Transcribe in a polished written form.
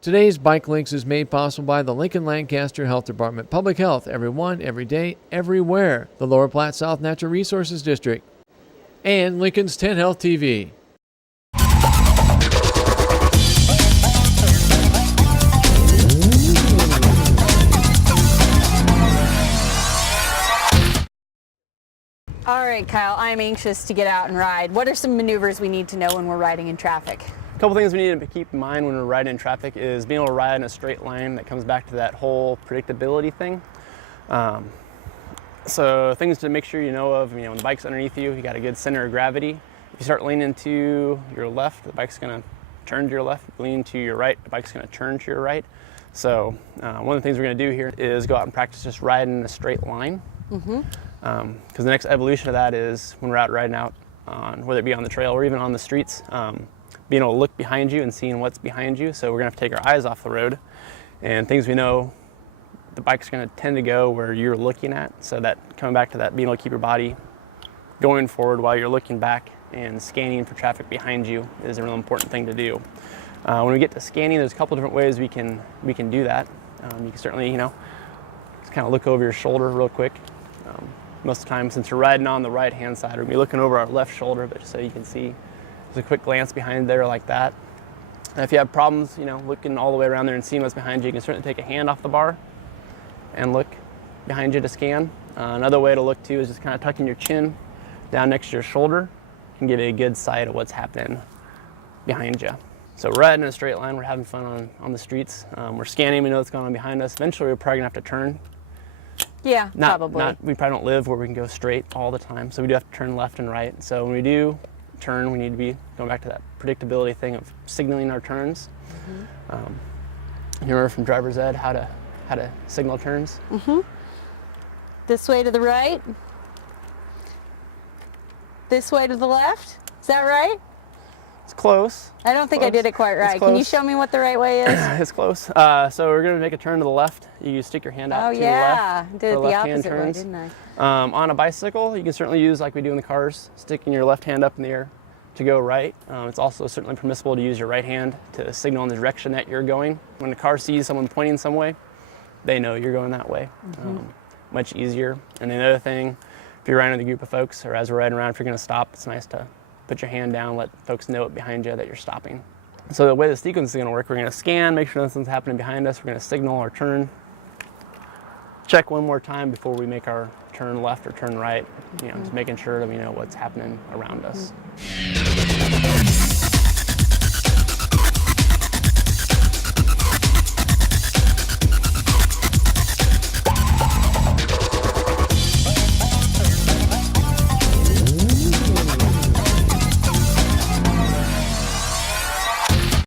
Today's Bike Links is made possible by the Lincoln Lancaster Health Department. Public health, everyone, every day, everywhere. The Lower Platte South Natural Resources District. And Lincoln's 10 Health TV. All right, Kyle, I'm anxious to get out and ride. What are some maneuvers we need to know when we're riding in traffic? A couple things we need to keep in mind when we're riding in traffic is being able to ride in a straight line. That comes back to that whole predictability thing. So things to make sure you know of, when the bike's underneath you, you got a good center of gravity. If you start leaning to your left, the bike's gonna turn to your left. Lean to your right, the bike's gonna turn to your right. So one of the things we're gonna do here is go out and practice just riding in a straight line. Because the next evolution of that is when we're out riding out on, whether it be on the trail or even on the streets, being able to look behind you and seeing what's behind you. So we're gonna have to take our eyes off the road, and things we know, the bike's gonna tend to go where you're looking at. So that coming back to that, being able to keep your body going forward while you're looking back and scanning for traffic behind you is a real important thing to do. When we get to scanning, there's a couple different ways we can do that. You can certainly, just kind of look over your shoulder real quick. Most of the time, since you're riding on the right-hand side, we're gonna be looking over our left shoulder, but just so you can see, just a quick glance behind there like that. And if you have problems, looking all the way around there and seeing what's behind you, you can certainly take a hand off the bar and look behind you to scan. Another way to look too is just kind of tucking your chin down next to your shoulder. Can give you a good sight of what's happening behind you. So we're riding in a straight line, we're having fun on the streets. We're scanning, we know what's going on behind us. Eventually we're probably gonna have to turn. Yeah, probably. We probably don't live where we can go straight all the time, so we do have to turn left and right. So when we do turn, we need to be going back to that predictability thing of signaling our turns. You remember from driver's ed how to signal turns? This way to the right. This way to the left. Is that right? It's close. I don't think I did it quite right. Can you show me what the right way is? It's close. So we're gonna make a turn to the left. You stick your hand out to your left. Did it the left-hand opposite way, turns. didn't I? On a bicycle, you can certainly use like we do in the cars, sticking your left hand up in the air to go right. It's also certainly permissible to use your right hand to signal in the direction that you're going. When the car sees someone pointing some way, they know you're going that way. Much easier. And the other thing, if you're riding with a group of folks, or as we're riding around, if you're gonna stop, it's nice to put your hand down, let folks know it behind you that you're stopping. So the way the sequence is gonna work, we're gonna scan, make sure nothing's happening behind us, we're gonna signal our turn, check one more time before we make our turn left or turn right, just making sure that we know what's happening around us.